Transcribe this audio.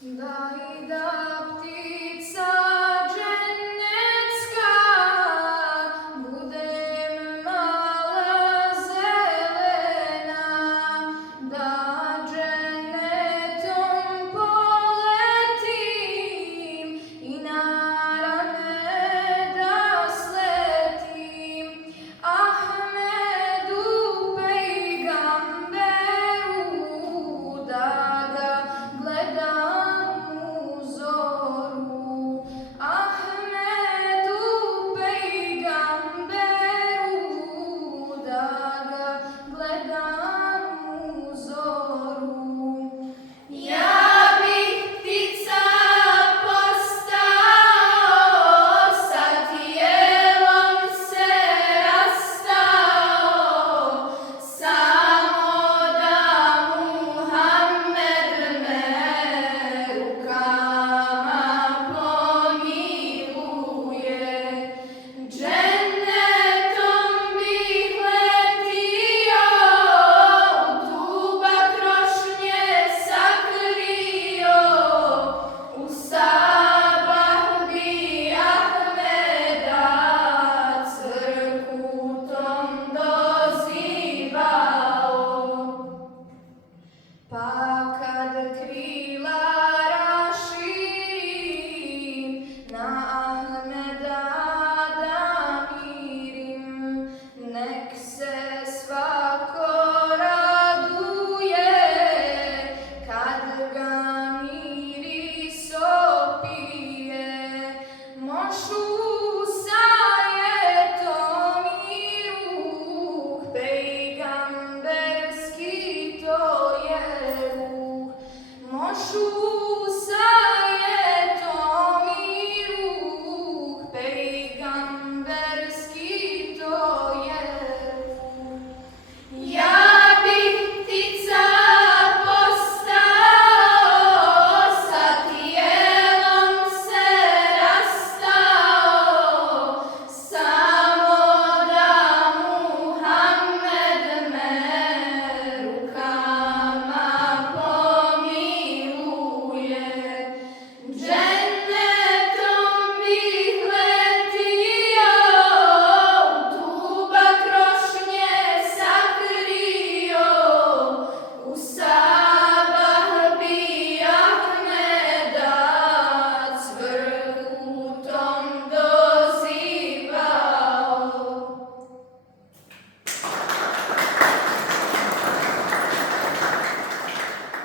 Da ptica dženecka, budem mala zelena, da dženetom poletim i na rame da sletim. Ahmedu pejgamberu, da ga gledam u zoru. Ahmedu pejgamberu, da ga gledam u zoru. Ja bih ptica postao, sa tijelom se rastao, samo da Muhammed me rukama pomiluje. Džennetom bih letio, u tuba krošnje sakrio, u sabah bi Ahmeda crkutom dozivao. Pa kad krila raširim, na Ahmeda da mirim, nek se svako raduje, kad ga miris opije. Mošu sajetom i ruh, pejgamberski to je ruh. Mošu